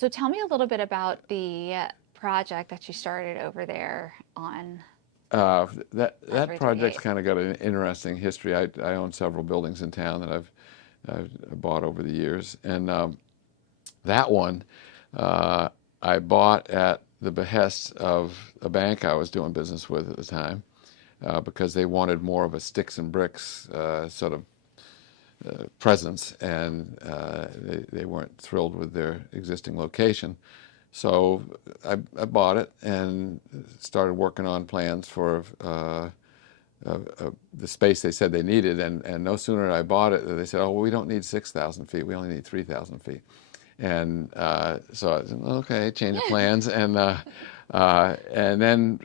So tell me a little bit about the project that you started over there on That project's 338. kind of got an interesting history. I own several buildings in town that I've bought over the years, and that one I bought at the behest of a bank I was doing business with at the time, because they wanted more of a sticks and bricks sort of presence, and they weren't thrilled with their existing location. So I bought it and started working on plans for the space they said they needed. And no sooner did I bought it, they said, "Oh, well, we don't need 6,000 feet. We only need 3,000 feet." And so I said, "Okay, change of plans." And then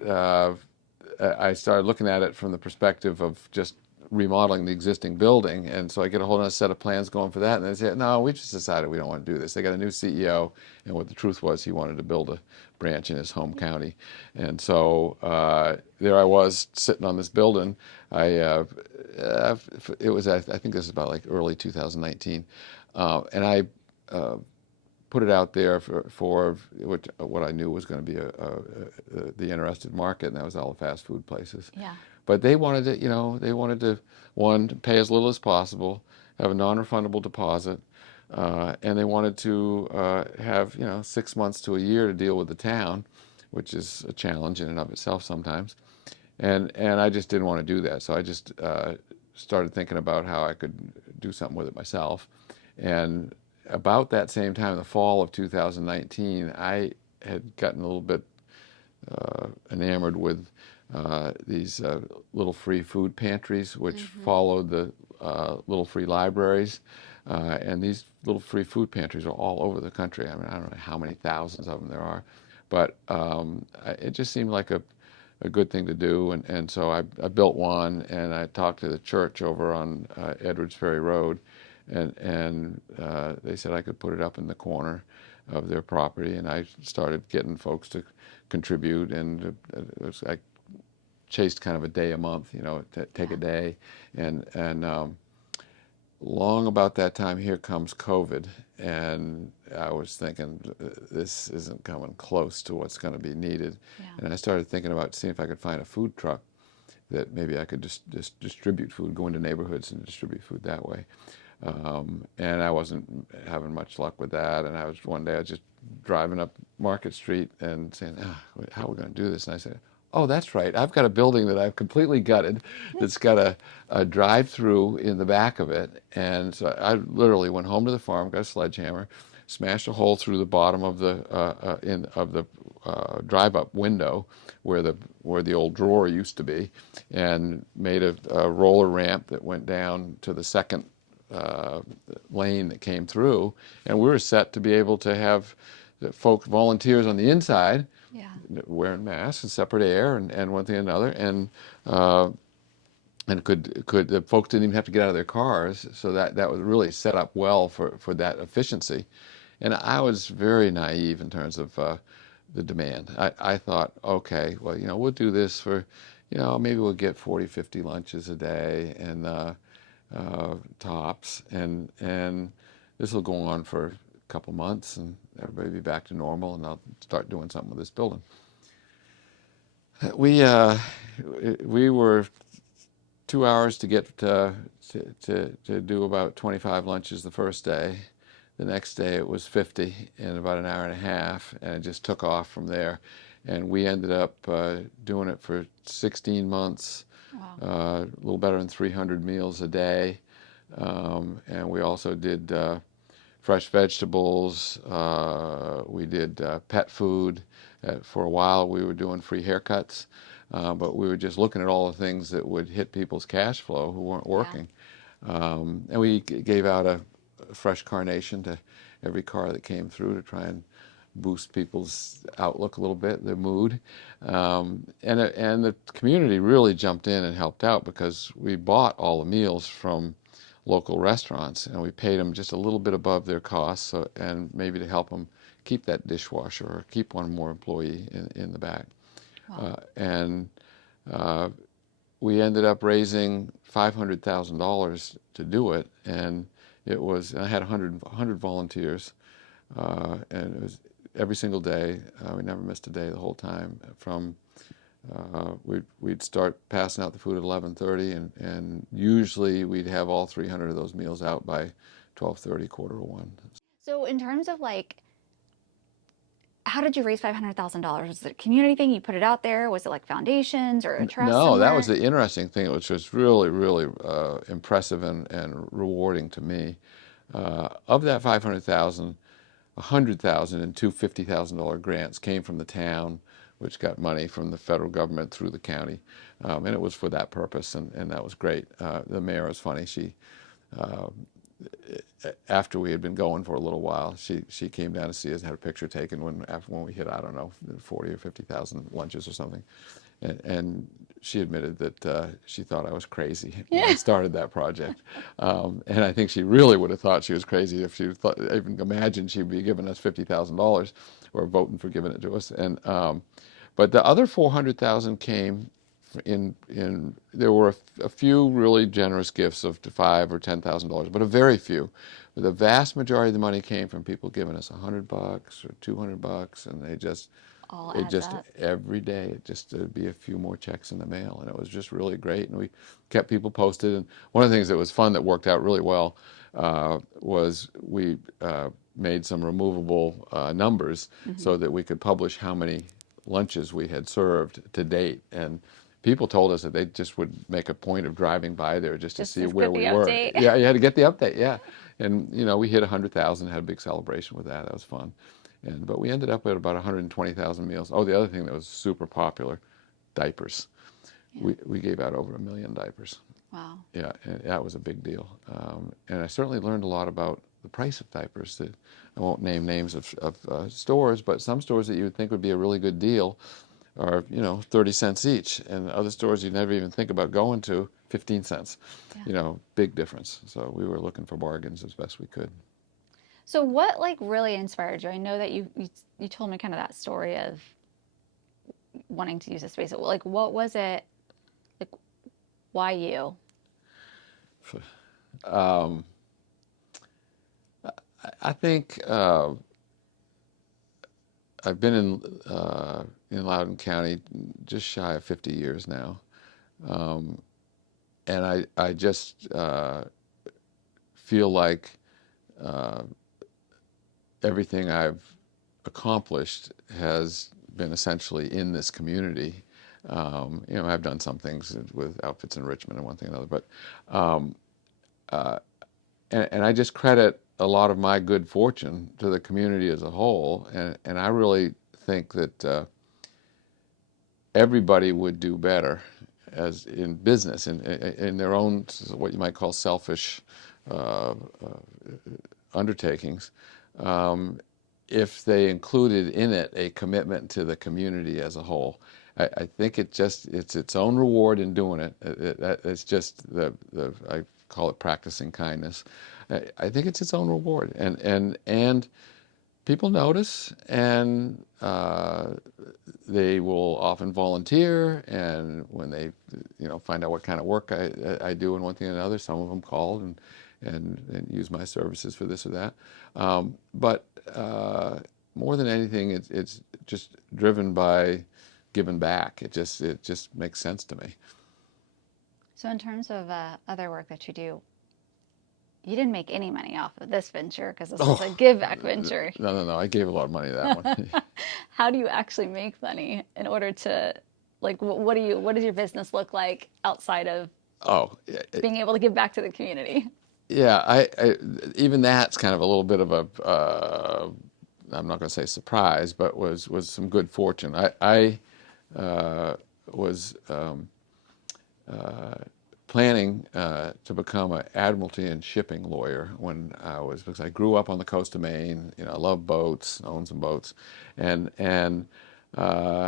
I started looking at it from the perspective of just remodeling the existing building. And so I get a whole other set of plans going for that. And they say, "No, we just decided we don't want to do this." They got a new CEO, and what the truth was, he wanted to build a branch in his home county. And so there I was sitting on this building. It was, I think this is about like early 2019. And I put it out there for what I knew was going to be the interested market, and that was all the fast food places. Yeah. But they wanted to, they wanted to, one, pay as little as possible, have a non-refundable deposit, and they wanted to have, 6 months to a year to deal with the town, which is a challenge in and of itself sometimes. And I just didn't want to do that, so I just started thinking about how I could do something with it myself. And about that same time, in the fall of 2019, I had gotten a little bit enamored with these little free food pantries, which followed the little free libraries. And these little free food pantries are all over the country. I mean, I don't know how many thousands of them there are, but it just seemed like a good thing to do. And so I built one, and I talked to the church over on Edwards Ferry Road, and they said I could put it up in the corner of their property, and I started getting folks to contribute, and I chased kind of a day a month, take a day, and long about that time, here comes COVID, and I was thinking this isn't coming close to what's going to be needed, Yeah. and I started thinking about seeing if I could find a food truck that maybe I could just distribute food, go into neighborhoods and distribute food that way. And I wasn't having much luck with that. And one day I was just driving up Market Street and saying, how are we going to do this? And I said, "Oh, that's right. I've got a building that I've completely gutted that's got a drive-through in the back of it." And so I literally went home to the farm, got a sledgehammer, smashed a hole through the bottom of the drive-up window where the old drawer used to be, and made a roller ramp that went down to the second lane that came through, and we were set to be able to have the volunteers on the inside Yeah. wearing masks and separate air and one thing and another, uh, and could the folks didn't even have to get out of their cars, so that was really set up well for that efficiency. And I was very naive in terms of the demand. I thought, okay, well, we'll do this for, maybe we'll get 40, 50 lunches a day, and tops, and this will go on for a couple months, and everybody will be back to normal, and I'll start doing something with this building. We we were 2 hours to get to do about 25 lunches the first day. The next day it was 50 in about an hour and a half, and it just took off from there. And we ended up doing it for 16 months, Wow. a little better than 300 meals a day. And we also did fresh vegetables. We did pet food. For a while, we were doing free haircuts, but we were just looking at all the things that would hit people's cash flow who weren't Yeah. working. And we gave out a fresh carnation to every car that came through to try and boost people's outlook a little bit, their mood. And the community really jumped in and helped out, because we bought all the meals from local restaurants, and we paid them just a little bit above their costs, and maybe to help them keep that dishwasher or keep one more employee in the back. Wow. And we ended up raising $500,000 to do it, and I had 100 volunteers. And it was every single day. We never missed a day the whole time. We'd start passing out the food at 11:30, and usually we'd have all 300 of those meals out by 12:30, quarter to one. So in terms of like, how did you raise $500,000? Was it a community thing? You put it out there? Was it like foundations or a trust No, that was somewhere? the interesting thing, which was really, really impressive and rewarding to me. Of that 500,000, 100,000 and two $50,000 grants came from the town, which got money from the federal government through the county, and it was for that purpose, and that was great. The mayor was funny. She, uh, after we had been going for a little while, she came down to see us and had a picture taken when we hit, I don't know, 40 or 50,000 lunches or something, and she admitted that she thought I was crazy when I Yeah. started that project. And I think she really would have thought she was crazy if she thought, even imagined she'd be giving us $50,000 or voting for giving it to us. But the other 400,000 came there were a few really generous gifts of $5,000 or $10,000, but a very few. The vast majority of the money came from people giving us $100 or $200, and All it adds just up. every day it just there'd be a few more checks in the mail, and it was just really great. And we kept people posted. And one of the things that was fun that worked out really well was we made some removable numbers Hmm. so that we could publish how many lunches we had served to date. And people told us that they just would make a point of driving by there just to Just see to where get we the were. update. Yeah, you had to get the update. Yeah, and we hit 100,000, had a big celebration with that. That was fun. But we ended up at about 120,000 meals. Oh, the other thing that was super popular, diapers. Yeah. We gave out over 1 million diapers. Wow. Yeah, and that was a big deal. And I certainly learned a lot about the price of diapers. I won't name names of stores, but some stores that you would think would be a really good deal are 30 cents each, and other stores you never even think about going to, 15 cents. Yeah. Big difference. So we were looking for bargains as best we could. So what like really inspired you? I know that you told me kind of that story of wanting to use a space. Like what was it? Like why you? Um, I think I've been in Loudoun County just shy of 50 years now, and I just feel like uh, everything I've accomplished has been essentially in this community. I've done some things with outfits in Richmond and one thing and another, but um, uh, and I just credit a lot of my good fortune to the community as a whole, and I really think that everybody would do better as in business in their own what you might call selfish uh, undertakings, um, if they included in it a commitment to the community as a whole. I think it's its own reward in doing it. It's just I call it practicing kindness. I think it's its own reward, and people notice, and they will often volunteer. And when they find out what kind of work I do and one thing and another, some of them called and use my services for this or that. But more than anything, it's just driven by giving back. It just makes sense to me. So in terms of other work that you do, you didn't make any money off of this venture because this was Oh, a give back venture. no, no, no! I gave a lot of money to that one. How do you actually make money in order to like what does your business look like outside of Oh, being able to give back to the community? yeah. Even that's kind of a little bit of a I'm not going to say surprise, but was some good fortune. I was planning to become an admiralty and shipping lawyer because I grew up on the coast of Maine. I love boats, own some boats, and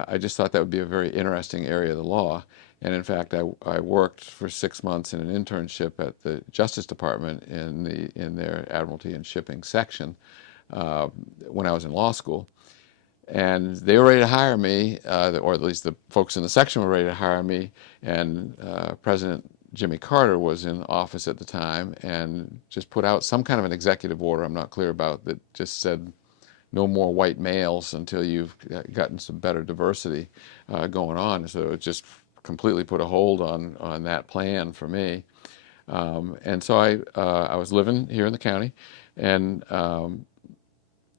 I just thought that would be a very interesting area of the law. And in fact, I worked for 6 months in an internship at the Justice Department in their admiralty and shipping section uh, when I was in law school. And they were ready to hire me, or at least the folks in the section were ready to hire me. And President Jimmy Carter was in office at the time and just put out some kind of an executive order, I'm not clear about, that just said no more white males until you've gotten some better diversity going on. So it just completely put a hold on that plan for me. And so I was living here in the county, and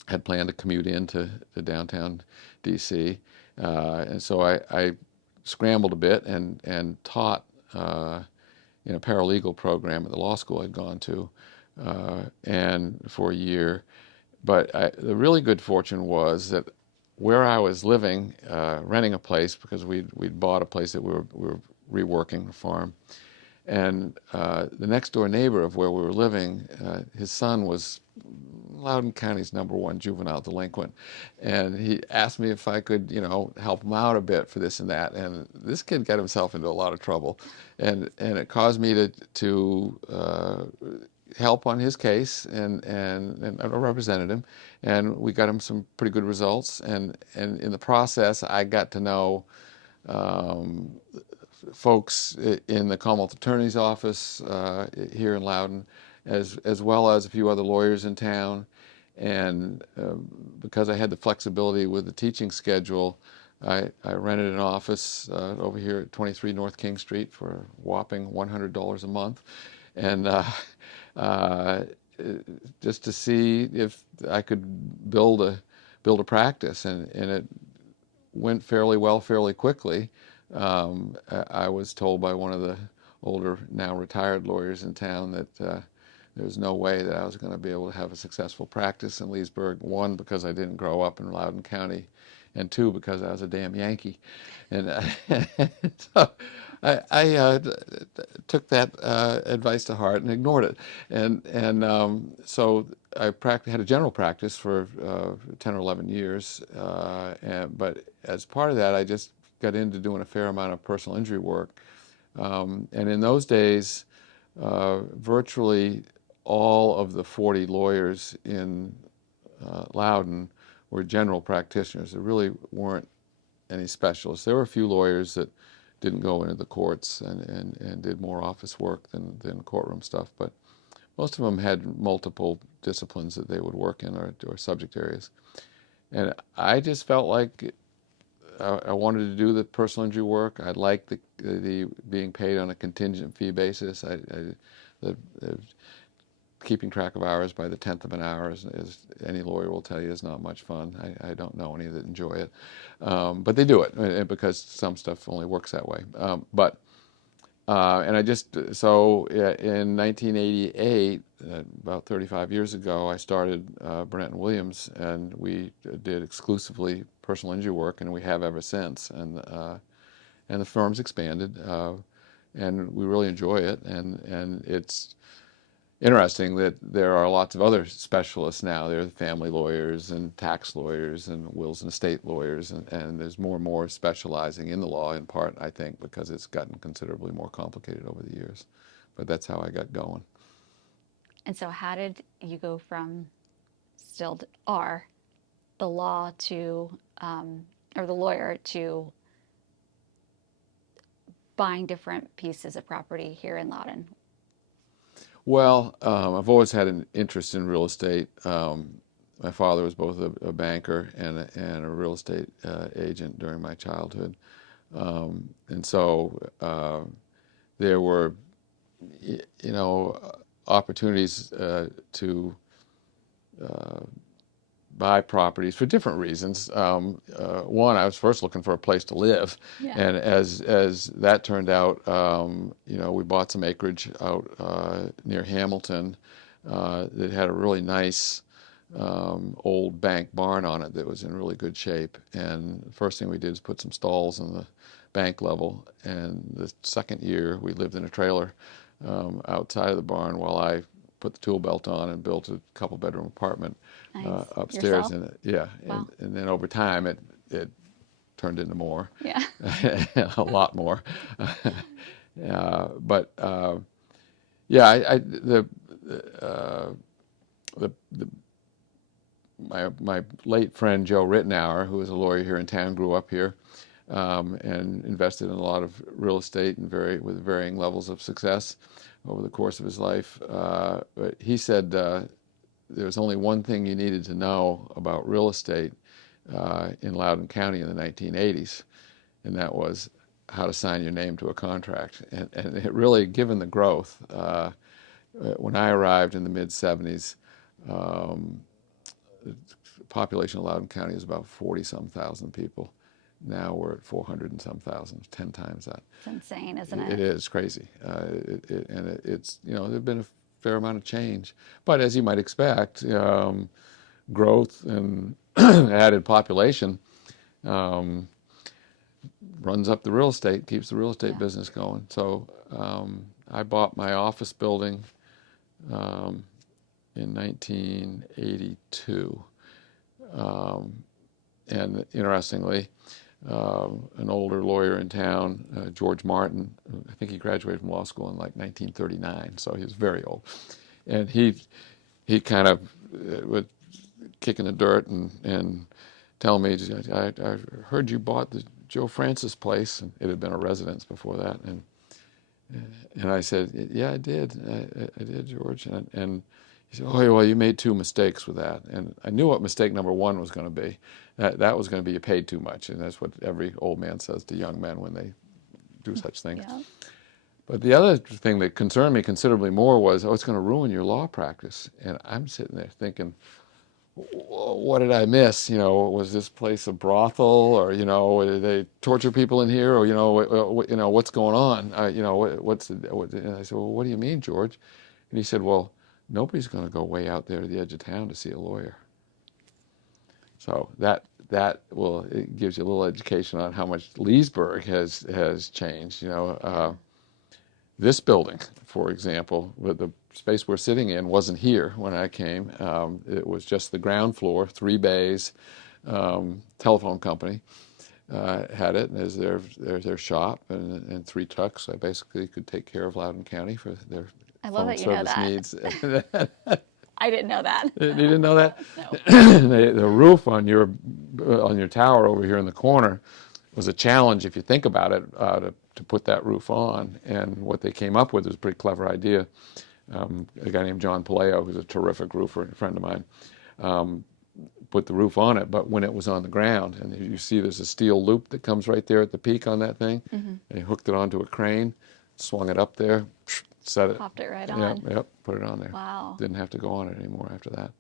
had planned to commute into the downtown D.C. And so I scrambled a bit and taught in a paralegal program at the law school I'd gone to, and for a year. But the really good fortune was that where I was living, renting a place because we'd bought a place that we were reworking, a farm, and the next door neighbor of where we were living, his son was Loudoun County's #1 juvenile delinquent, and he asked me if I could, help him out a bit for this and that. And this kid got himself into a lot of trouble, and it caused me to help on his case, and I represented him, and we got him some pretty good results. And in the process, I got to know um, folks in the Commonwealth Attorney's office here in Loudoun, as well as a few other lawyers in town. And because I had the flexibility with the teaching schedule, I rented an office over here at 23 North King Street for a whopping $100 a month, and uh, just to see if I could build a practice, and it went fairly well fairly quickly. I was told by one of the older, now retired lawyers in town that there was no way that I was going to be able to have a successful practice in Leesburg. One, because I didn't grow up in Loudoun County, and two, because I was a damn Yankee. And so I took that advice to heart and ignored it. So I had a general practice for 10 or 11 years. But as part of that, I just got into doing a fair amount of personal injury work. And in those days, virtually all of the 40 lawyers in Loudoun were general practitioners. There really weren't any specialists. There were a few lawyers that didn't go into the courts and did more office work than courtroom stuff, but most of them had multiple disciplines that they would work in, or subject areas. And I just felt like I wanted to do the personal injury work. I liked the being paid on a contingent fee basis. The keeping track of hours by the tenth of an hour, as any lawyer will tell you, is not much fun. I don't know any that enjoy it, but they do it because some stuff only works that way. And I just, so yeah, in 1988, about 35 years ago, I started Burnett and Williams, and we did exclusively personal injury work, and we have ever since. And the firm's expanded, and we really enjoy it. And it's interesting that there are lots of other specialists now. There are family lawyers and tax lawyers and wills and estate lawyers, and there's more and more specializing in the law, in part, I think, because it's gotten considerably more complicated over the years. But that's how I got going. And so, how did you go from still are the law to, or the lawyer to buying different pieces of property here in Loudoun? Well, I've always had an interest in real estate. My father was both a banker and a real estate agent during my childhood. And so there were, opportunities to buy properties for different reasons. One, I was first looking for a place to live, Yeah. and as that turned out, we bought some acreage out near Hamilton that had a really nice old bank barn on it that was in really good shape. And the first thing we did is put some stalls on the bank level. And the second year, we lived in a trailer outside of the barn while I put the tool belt on and built a couple bedroom apartment Nice. upstairs Yourself? in it. Yeah, Wow. and then over time it turned into more, Yeah. a lot more. But yeah, uh, the my late friend Joe Rittenauer, who was a lawyer here in town, grew up here, and invested in a lot of real estate and with varying levels of success over the course of his life. But he said there's only one thing you needed to know about real estate in Loudoun County in the 1980s, and that was how to sign your name to a contract. And it really, given the growth, when I arrived in the mid 70s, um, the population of Loudoun County is about 40 some thousand people. Now we're at 400 and some thousand, 10 times that. It's insane, isn't It it? is crazy, it's there've been a fair amount of change, but as you might expect, growth and added population um, runs up the real estate, keeps the real estate Yeah. business going. So I bought my office building um, in 1982, and interestingly, an older lawyer in town, George Martin. I think he graduated from law school in like 1939, so he was very old. And he kind of was kicking the dirt and telling me, I heard you bought the Joe Francis place, and it had been a residence before that. And I said, yeah, I did. I did, George. And he said, oh, well, you made two mistakes with that. And I knew what mistake number one was going to be. That was going to be you paid too much. And that's what every old man says to young men when they do such things. Yeah. But the other thing that concerned me considerably more was, oh, it's going to ruin your law practice. And I'm sitting there thinking, what did I miss? Was this place a brothel, or did they torture people in here, or what's going on? And I said, well, what do you mean, George? And he said, well, nobody's going to go way out there to the edge of town to see a lawyer. So it gives you a little education on how much Leesburg has changed. This building, for example, with the space we're sitting in, wasn't here when I came. It was just the ground floor, 3 bays, telephone company had it as their shop, and 3 trucks. I basically could take care of Loudoun County for their I love phone that you know service that. needs. I didn't know that. You didn't know that? No. The roof on your tower over here in the corner was a challenge, if you think about it, to put that roof on. And what they came up with was a pretty clever idea. A guy named John Paleo, who's a terrific roofer, a friend of mine, put the roof on it. But when it was on the ground, and you see there's a steel loop that comes right there at the peak on that thing, and he hooked it onto a crane, swung it up there, set it. Popped it right Yep, on. yep, put it on there. Wow. Didn't have to go on it anymore after that.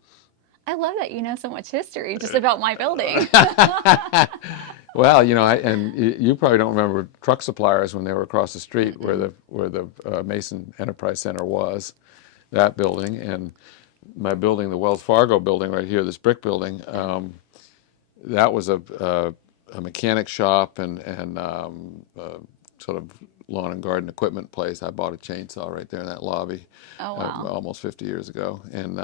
I love that you know so much history just about my building. Well, and you probably don't remember truck suppliers when they were across the street where the Mason Enterprise Center was, that building, and my building, the Wells Fargo building right here, this brick building, that was a mechanic shop and sort of lawn and garden equipment place. I bought a chainsaw right there in that lobby Oh, wow. almost 50 years ago, and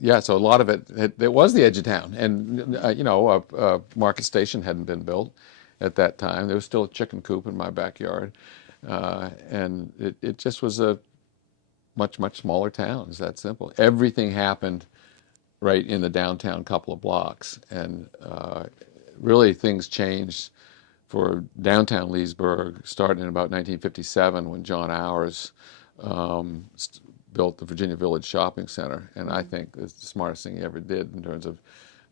yeah, so a lot of it was the edge of town, and Market Station hadn't been built at that time. There was still a chicken coop in my backyard, and it just was a much, much smaller town. It's that simple. Everything happened right in the downtown couple of blocks, and really things changed for downtown Leesburg starting in about 1957 when JohnOwers built the Virginia Village Shopping Center, and I think it's the smartest thing he ever did in terms of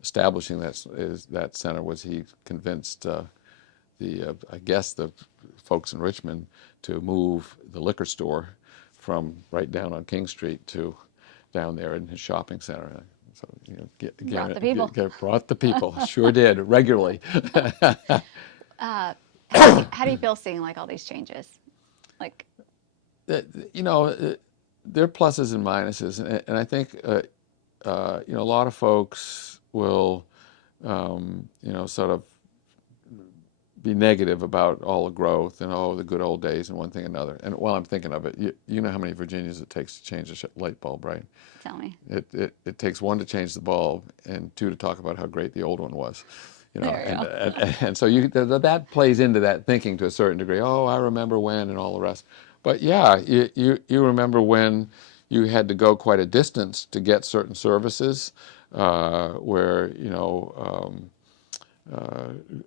establishing that center was he convinced I guess the folks in Richmond to move the liquor store from right down on King Street to down there in his shopping center. So Brought the people. Brought the people, sure did regularly. How do you feel seeing like all these changes? Like, you know, there are pluses and minuses, and I think a lot of folks will sort of be negative about all the growth and the good old days and one thing and another. And while I'm thinking of it, you know how many Virginians it takes to change a light bulb, right? tell me. It takes 1 to change the bulb and 2 to talk about how great the old one was. There you go. And so that plays into that thinking to a certain degree. Oh, I remember when and all the rest. But yeah, you remember when you had to go quite a distance to get certain services, where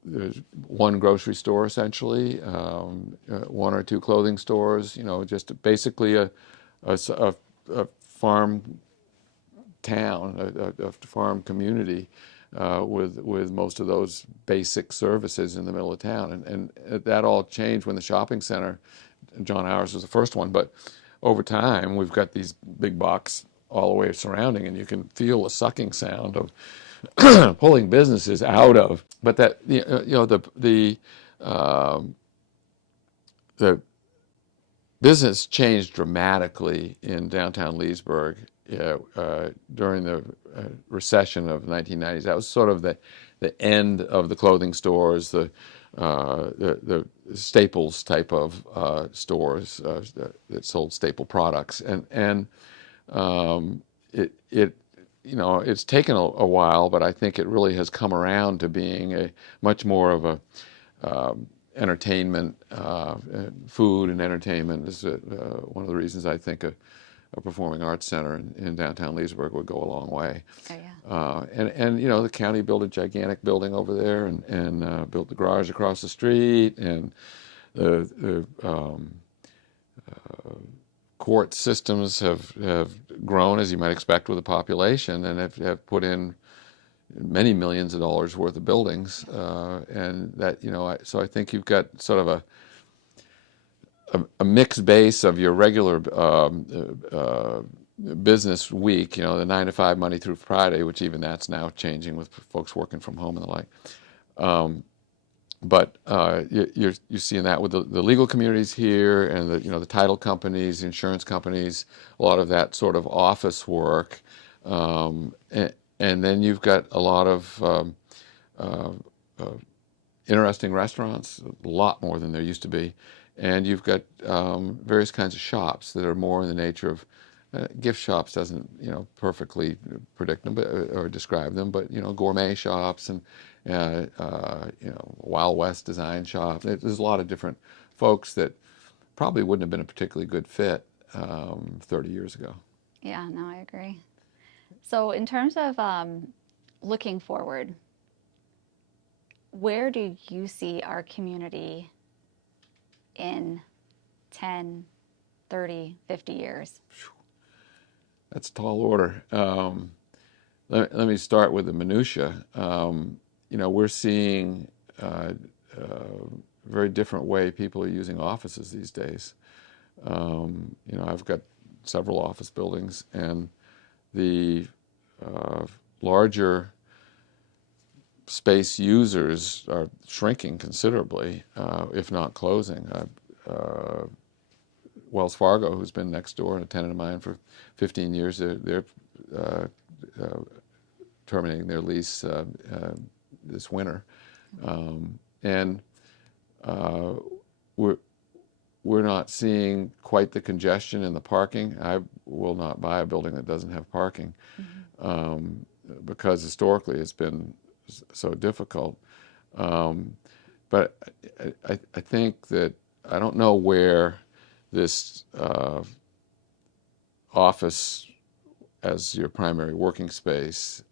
there's one grocery store essentially, 1 or 2 clothing stores. Just basically a farm town, a farm community, with most of those basic services in the middle of town. And that all changed when the shopping center, John Ours was the first one, but over time we've got these big box all the way surrounding, and you can feel the sucking sound of pulling businesses out of. But that the business changed dramatically in downtown Leesburg during the recession of the 1990s. That was sort of the end of the clothing stores, the staples type of stores that sold staple products, and it it's taken a while, but I think it really has come around to being a much more of a entertainment, food and entertainment is one of the reasons I think a performing arts center in downtown Leesburg would go a long way. Oh yeah. And the county built a gigantic building over there and built the garage across the street, and the court systems have grown, as you might expect with the population, and have put in many millions of dollars worth of buildings, and that so I think you've got sort of a mixed base of your regular business week, the 9 to 5 Monday through Friday, which even that's now changing with folks working from home and the like. But you're seeing that with the legal communities here, and the title companies, the insurance companies, a lot of that sort of office work, and then you've got a lot of interesting restaurants, a lot more than there used to be, and you've got various kinds of shops that are more in the nature of gift shops. Doesn't perfectly predict them or describe them, but gourmet shops and Wild West design shops. There's a lot of different folks that probably wouldn't have been a particularly good fit 30 years ago. Yeah, no, I agree. So in terms of looking forward, where do you see our community in 10, 30, 50 years? That's a tall order. Let me start with the minutia. We're seeing a very different way people are using offices these days. I've got several office buildings, and the larger space users are shrinking considerably, if not closing. Wells Fargo, who's been next door and a tenant of mine for 15 years, they're terminating their lease this winter, and we're not seeing quite the congestion in the parking. I will not buy a building that doesn't have parking, because historically it's been so difficult. But I think that I don't know where this office as your primary working space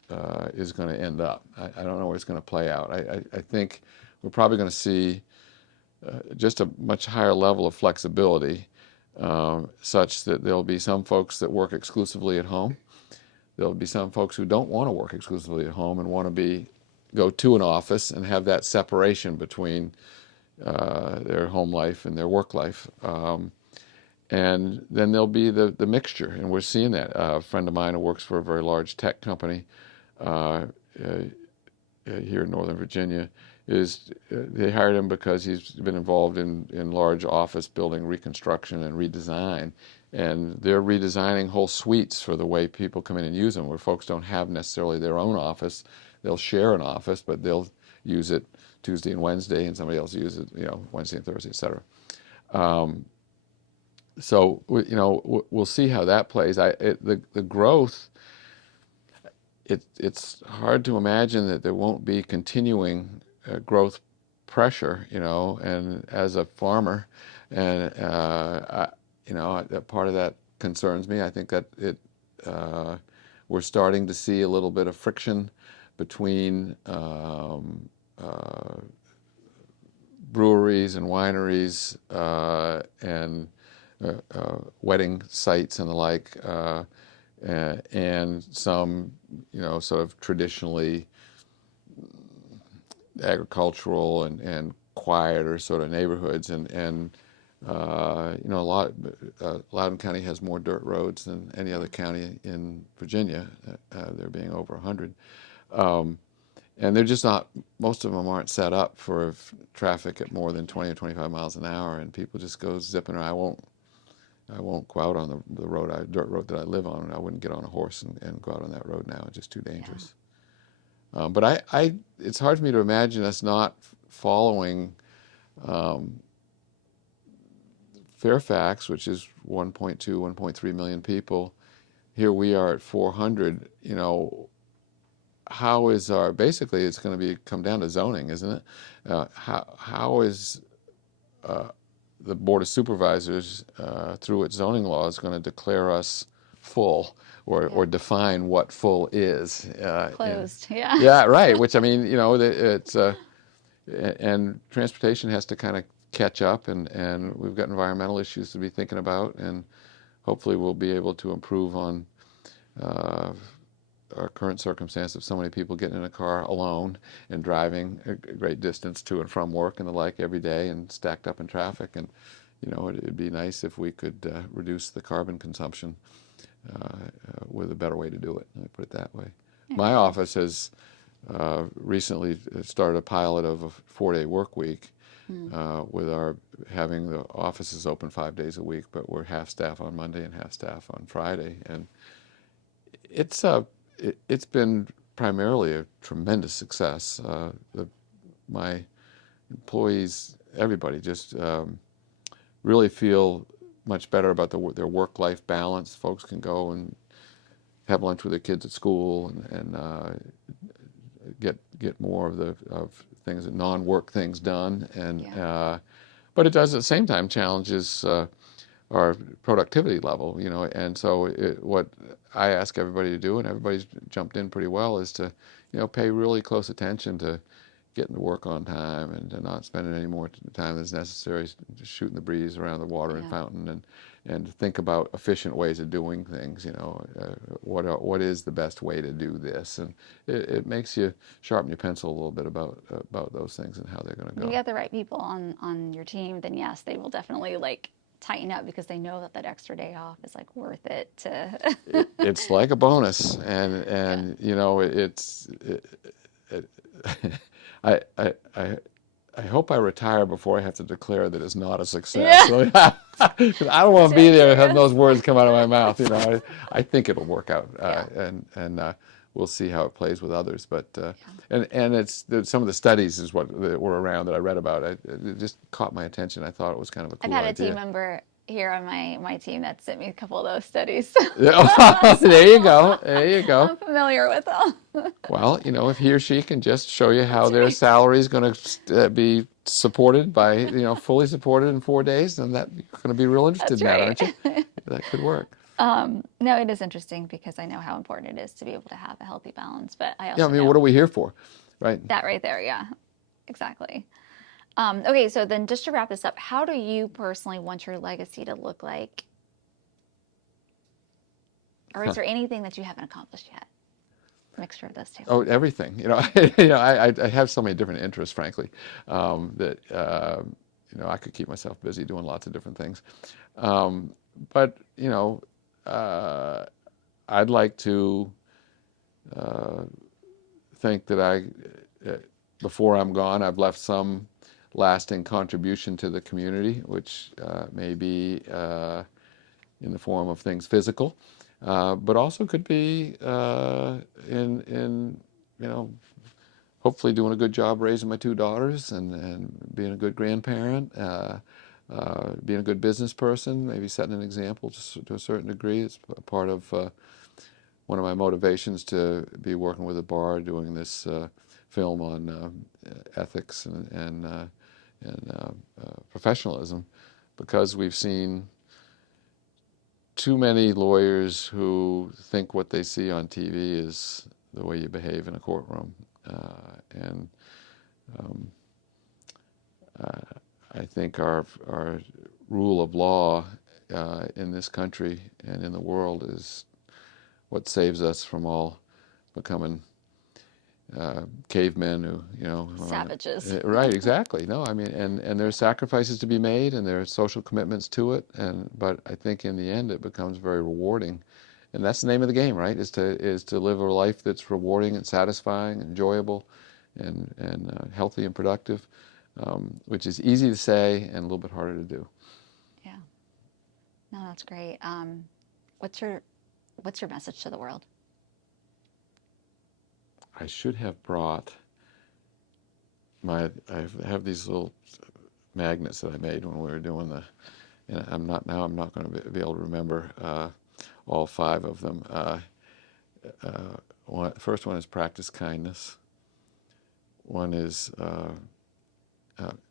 is going to end up. I don't know where it's going to play out. I think we're probably going to see just a much higher level of flexibility, such that there'll be some folks that work exclusively at home. There'll be some folks who don't want to work exclusively at home and want to go to an office and have that separation between their home life and their work life. And then there'll be the mixture, and we're seeing that. A friend of mine who works for a very large tech company here in Northern Virginia they hired him because he's been involved in large office building reconstruction and redesign, and they're redesigning whole suites for the way people come in and use them, where folks don't have necessarily their own office. They'll share an office, but they'll use it Tuesday and Wednesday, and somebody else uses it, Wednesday and Thursday, etc. So we'll see how that plays. The growth. It's hard to imagine that there won't be continuing growth pressure, and as a farmer, and that part of that concerns me. I think that we're starting to see a little bit of friction between breweries and wineries and wedding sites and the like and some, sort of traditionally agricultural and quieter sort of neighborhoods, Loudoun County has more dirt roads than any other county in Virginia, there being over 100. Um, and they're just not, most of them aren't set up for traffic at more than 20 or 25 miles an hour, and people just go zipping around. I won't go out on the dirt road that I live on, and I wouldn't get on a horse and go out on that road now. It's just too Yeah. dangerous. But it's hard for me to imagine us not following um, Fairfax, which is 1.2, 1.3 million people. Here we are at 400. How is basically it's going to come down to zoning, isn't it? How is uh, the Board of Supervisors, through its zoning laws, going to declare us full, or Yeah. define what full is? Closed. Yeah. Yeah, right. Which, I mean, it's and transportation has to kind of catch up, and we've got environmental issues to be thinking about, and hopefully we'll be able to improve on uh, our current circumstance of so many people getting in a car alone and driving a great distance to and from work and the like every day and stacked up in traffic. And it'd be nice if we could reduce the carbon consumption with a better way to do it. Let me put it that way. I My agree. office has recently started a pilot of a 4-day work week, Mm. with our having the offices open 5 days a week, but we're half staff on Monday and half staff on Friday, and it's it's been primarily a tremendous success. My employees, everybody, just really feel much better about their work-life balance. Folks can go and have lunch with their kids at school, and get more of things, non-work things done, and Yeah. but it does at the same time challenges our productivity level, and so what I ask everybody to do, and everybody's jumped in pretty well, is to, pay really close attention to getting to work on time and to not spending any more time than is necessary just shooting the breeze around the watering Yeah. fountain, and to think about efficient ways of doing things. What is the best way to do this, and it makes you sharpen your pencil a little bit about those things and how they're going to If you go. get the right people on your team, then yes, they will definitely like tighten up because they know that that extra day off is like worth it to. It's like a bonus, and Yeah. it, I, I I I hope I retire before I have to declare that it's not a success. Yeah. So, I don't want That's to be very there and have true. those words come out of my mouth. I think it'll work out, Yeah. and we'll see how it plays with others. But Yeah. and some of the studies is what that were around that I read about. It just caught my attention. I thought it was kind of a I've cool had a team idea. member here on my team that sent me a couple of those studies. Yeah, there you go. There you go. I'm familiar with them. Well, if he or she can just show you how That's their right. salary is going to be supported by, fully supported in 4 days, then that you're going to be real interested That's in that, right. aren't you? That could work. No, it is interesting because I know how important it is to be able to have a healthy balance, but I Yeah, I also mean, what know are we here for, right? that right there. Yeah, exactly. Okay, so then just to wrap this up, how do you personally want your legacy to look like? Or is there anything that you haven't accomplished yet? Mixture of those two. Oh, everything. I have so many different interests, frankly, that I could keep myself busy doing lots of different things. But uh, I'd like to uh, think that uh, before I'm gone, I've left some lasting contribution to the community, which may be in the form of things physical, but also could be in hopefully doing a good job raising my two daughters, and being a good grandparent, being a good business person, maybe setting an example to a certain degree. It's a part of one of my motivations to be working with a bar, doing this film on ethics and professionalism, because we've seen too many lawyers who think what they see on TV is the way you behave in a courtroom, and um, I think our rule of law in this country and in the world is what saves us from all becoming cavemen Savages. right, exactly. No, I mean, and there's sacrifices to be made, and there's social commitments to it, but I think in the end it becomes very rewarding, and that's the name of the game, right? Is to live a life that's rewarding and satisfying, enjoyable, and healthy and productive, which is easy to say and a little bit harder to do. Yeah. No, that's great. What's your what's your message to the world? I should have brought I have these little magnets that I made when we were doing and I'm not going to be able to remember all five of them. First one is practice kindness. One is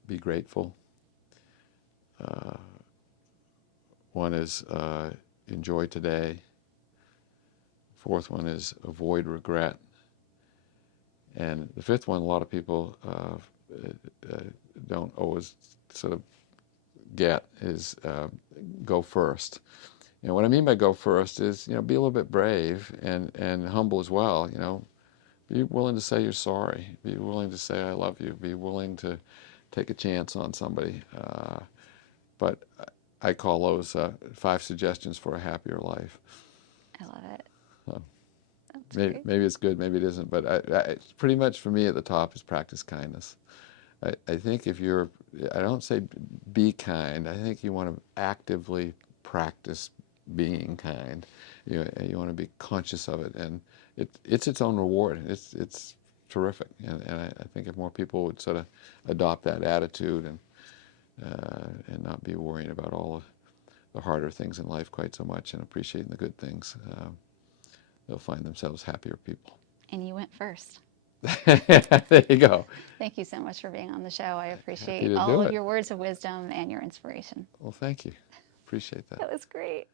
be grateful. Uh, One is enjoy today. Fourth one is avoid regret. And the fifth one, a lot of people don't always sort of get is go first. And what I mean by go first is, be a little bit brave and humble as well. Be willing to say you're sorry. Be willing to say I love you. Be willing to take a chance on somebody. But I call those 5 suggestions for a happier life. I love it. So That's great. maybe it's good, maybe it isn't. But pretty much for me at the top is practice kindness. I think I don't say be kind. I think you want to actively practice being kind. You want to be conscious of it, and it's its own reward. It's terrific, and I think if more people would sort of adopt that attitude and not be worrying about all the harder things in life quite so much and appreciating the good things, they'll find themselves happier people. And you went first. There you go. Thank you so much for being on the show. I Happy appreciate to all do of it. your words of wisdom and your inspiration. Well, thank you. Appreciate that. That was great.